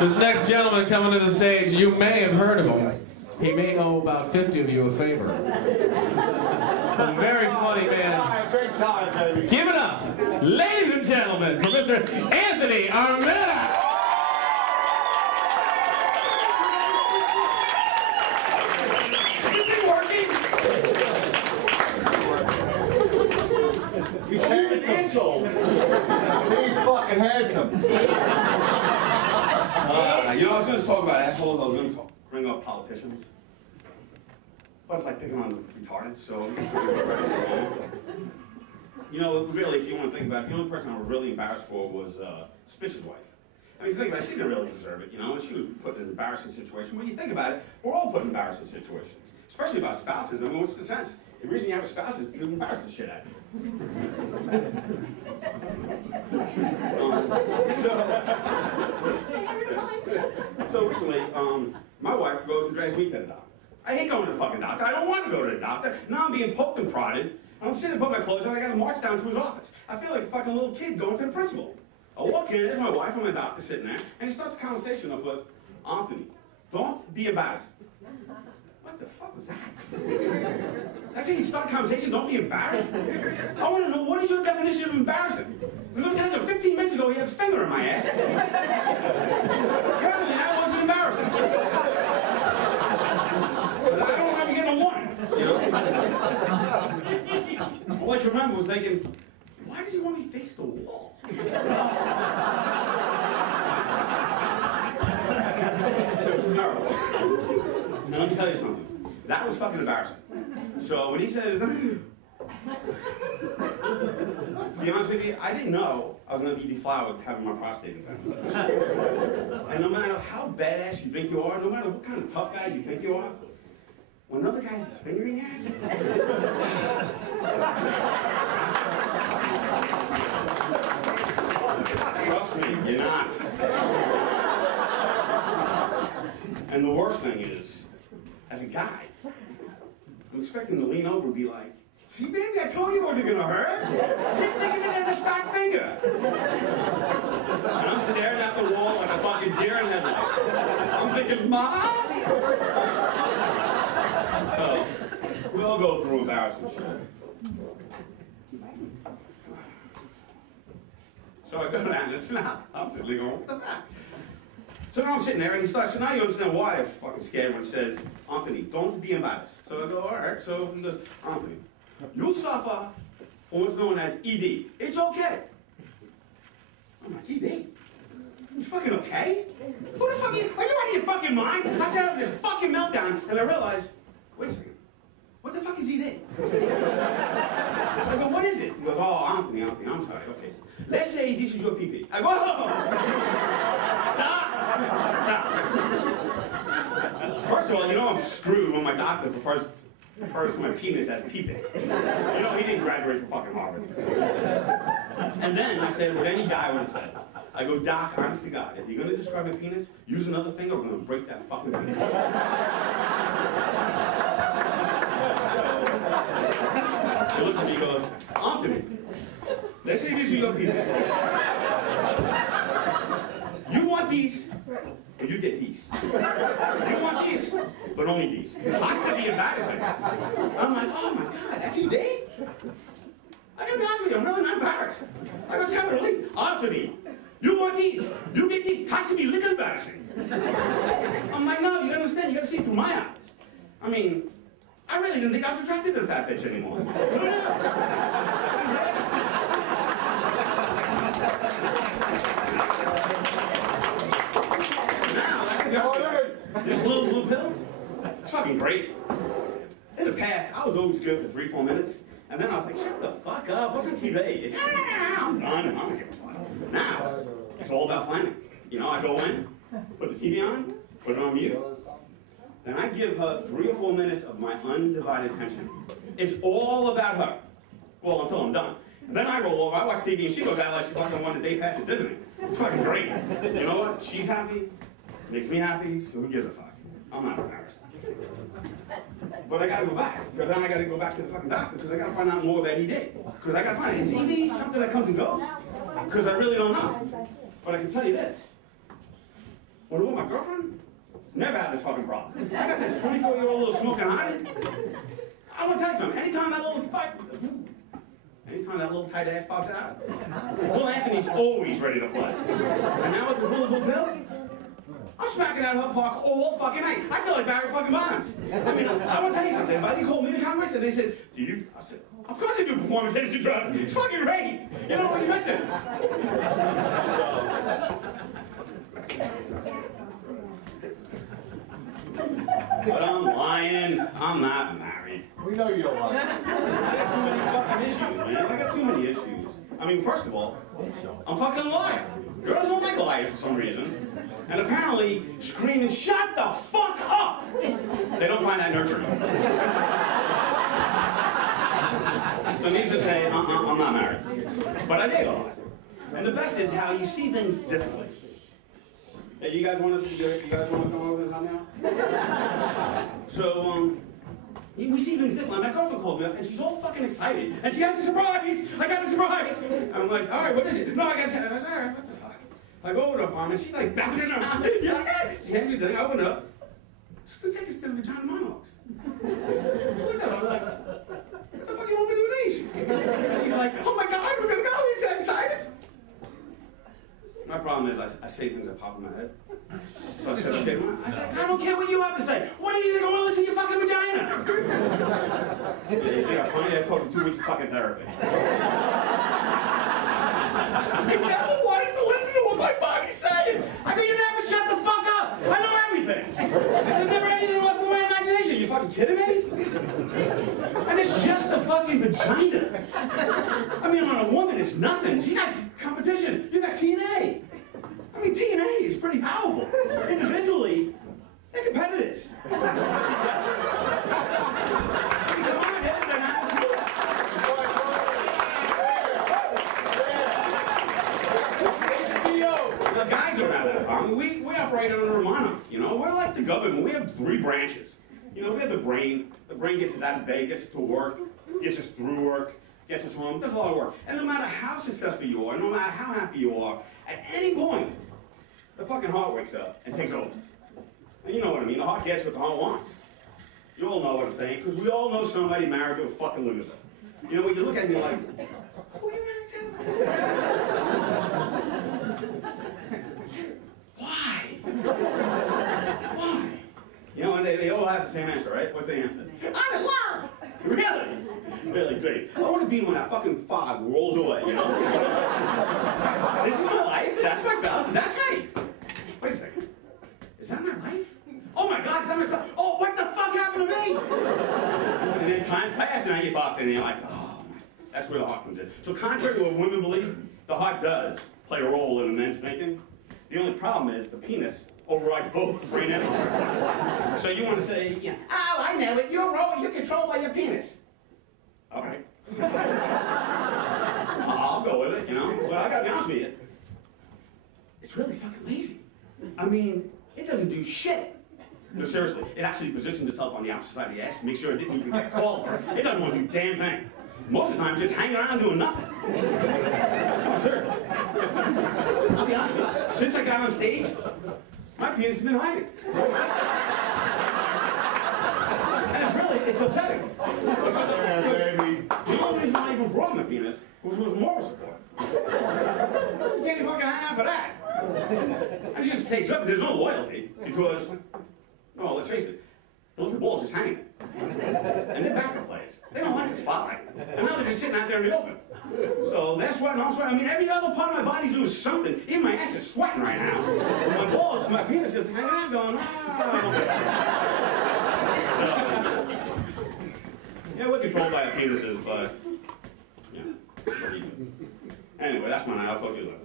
This next gentleman coming to the stage, you may have heard of him. He may owe about 50 of you a favor. A very funny man. Great time, baby. Give it up, ladies and gentlemen, for Mr. Anthony Armetta. Is this thing working? He's handsome. He's fucking handsome. You know, I was going to talk about assholes. I was going to bring up politicians. But it's like picking on retarded, so I'm just going to go right along. You know, really, if you want to think about it, the only person I was really embarrassed for was Spitz's wife. I mean, if you think about it, she didn't really deserve it, you know, and she was put in an embarrassing situation. When you think about it, we're all put in embarrassing situations, especially about spouses. I mean, what's the sense? The reason you have a spouse is to embarrass the shit out of you. So recently, my wife goes and drags me to the doctor. I hate going to the fucking doctor. I don't want to go to the doctor. Now I'm being poked and prodded. I'm sitting and put my clothes on. I got to march down to his office. I feel like a fucking little kid going to the principal. I walk in, there's my wife and my doctor sitting there, and he starts a conversation off with, Anthony, don't be embarrassed. What the fuck was that? That's how you start a conversation, don't be embarrassed? I want to know, what is your definition of embarrassing? Because 15 minutes ago, he had his finger in my ass. Apparently, that wasn't embarrassing. But I don't have to get a one, you know? All I can remember was thinking, why does he want me to face the wall? It was terrible. Now, let me tell you something. That was fucking embarrassing. So when he says, to be honest with you, I didn't know I was going to be deflowered having my prostate examined. And no matter how badass you think you are, no matter what kind of tough guy you think you are, when another guy's just fingering your ass, trust me, you're not. And the worst thing is, as a guy, I'm expecting to lean over and be like, see, baby, I told you it wasn't going to hurt. Just think of it as a fat finger. And I'm staring at the wall like a fucking deer in headlights. I'm thinking, Ma? So, we all go through embarrassing shit. So I go down, it's not. I'm sitting there going, what the fuck? So now I'm sitting there, and he starts, so now you understand why I'm fucking scared when he says, Anthony, don't be embarrassed. So I go, all right. So he goes, Anthony, you suffer from what's known as ED. It's okay. I'm like, ED? It's fucking okay? Who the fuck are you out of your fucking mind? I said, I have this fucking meltdown, and I realized, wait a second, what the fuck is ED? So I go, what is it? He goes, oh, Anthony, I'm sorry, okay. Let's say this is your pee-pee. I go, oh, stop. First of all, you know I'm screwed when my doctor refers to my penis as pee-pee. You know, he didn't graduate from fucking Harvard. And then I said what any guy would have said. I go, Doc, honest to God, if you're going to describe my penis, use another finger, we're going to break that fucking penis. He looks at me and goes, Anthony, let's say this is your penis. You want these, but you get these. You want these, but only these. It has to be embarrassing. I'm like, oh my God, that's ED? I gotta be honest with you, I'm really not embarrassed. I was kind of relieved. Anthony, you want these, you get these. It has to be little embarrassing. I'm like, no, you understand, you gotta see it through my eyes. I mean, I really didn't think I was attracted to the fat bitch anymore. Who knew? This little blue pill, it's fucking great. In the past, I was always good for 3-4 minutes, and then I was like, shut the fuck up, what's on TV? I'm done, I don't give a fuck. Now, it's all about planning. You know, I go in, put the TV on, put it on mute, then I give her 3 or 4 minutes of my undivided attention. It's all about her. Well, until I'm done. And then I roll over, I watch TV, and she goes out like she fucking won the day pass at Disney. It's fucking great. You know what? She's happy. Makes me happy, so who gives a fuck? I'm not embarrassed. But I gotta go back. Because then I gotta go back to the fucking doctor because I gotta find out more about ED. Because I gotta find out, is ED something that comes and goes? Because I really don't know. But I can tell you this. When I'm with my girlfriend, never had this fucking problem. I got this 24-year-old little smoking hottie. I want to tell you something. Anytime that little tight ass pops out, Will Anthony's always ready to fight. And now with this little blue pill, I'm smacking out of her park all fucking night. I feel like Barry fucking Bonds. I mean, I want to tell you something. If I called me to Congress and they said, do you? I said, of course I do performance-enhancing drugs. It's fucking great. You know what you're missing? But I'm lying. I'm not married. We know you're lying. I got too many fucking issues, man. I got too many issues. I mean, first of all, I'm fucking a liar. Girls don't like liars for some reason. And apparently, screaming, shut the fuck up! They don't find that nurturing. So needless to say, I'm not married. But I date a lot. And the best is how you see things differently. Hey, you guys want to come over and help me out? So, we see things differently. My girlfriend called me up, and she's all fucking excited. And she has a surprise! I got a surprise! I'm like, all right, what is it? No, I got a surprise. I said, all right, what the fuck? I go over to her apartment, she's like bouncing around. You're like, ah! She hands me the thing, I open it up. It's the tickets to the vagina monologues. I looked at her, I was like, what the fuck do you want me to do with these? She's like, oh my God, we're gonna go! He's so excited! My problem is I say things that pop in my head. So I said, okay, I said, I don't care what you have to say. What do you think I want to listen to your fucking vagina? You think I'm funny? That cost me 2 weeks of fucking therapy. You never wants to listen to what my body's saying. I go, you never shut the fuck up. I know everything. There's never anything left of my imagination. You fucking kidding me? And it's just a fucking vagina. I mean, on a woman, it's nothing. She got competition. You got TNA. I mean, TNA is pretty powerful. Individually, they're competitors. Come on, they're not. The guys don't have that problem. We operate under a monarch, you know? We're like the government. We have 3 branches. You know, we have the brain. The brain gets us out of bed, gets us to work, gets us through work, gets us home, does a lot of work. And no matter how successful you are, no matter how happy you are, at any point, the fucking heart wakes up and takes over. And you know what I mean. The heart gets what the heart wants. You all know what I'm saying, because we all know somebody married to a fucking loser. You know, when you look at me like, who are you married to? Why? Why? You know, and they all have the same answer, right? What's the answer? I'm in love! Really? Really great. I want to be when that fucking fog rolls away, you know? This is my life. That's my spouse. That's me. Wait a second. Is that my life? Oh my God, is that my spouse? Oh, what the fuck happened to me? And then time's pass and now you fucked and you're like, oh, that's where the heart comes in. So contrary to what women believe, the heart does play a role in a man's thinking. The only problem is the penis overrides both the brain and the heart. So you want to say, yeah, oh, I know it. You're controlled by your penis. All right. I'll go with it, you know. But I got to be honest with you. It's really fucking lazy. I mean, it doesn't do shit. No, seriously. It actually positions itself on the opposite side of the ass to make sure it didn't even get called for. It doesn't want to do a damn thing. Most of the time, just hanging around doing nothing. No, seriously. I'll be honest with you. Since I got on stage, my penis has been hiding. And it's upsetting. The only reason I even brought my penis was moral support. You can't even fucking hang out for that. And it just takes up. There's no loyalty because, no, let's face it, those are balls just hanging. And they're backup players. They don't like the spotlight. And now they're just sitting out there in the open. So they're sweating, I'm sweating. I mean, every other part of my body's doing something. Even my ass is sweating right now. My balls, my penis is hanging out going, So, yeah, we're controlled by our penises, but, yeah. Anyway, that's my night. I'll talk to you later.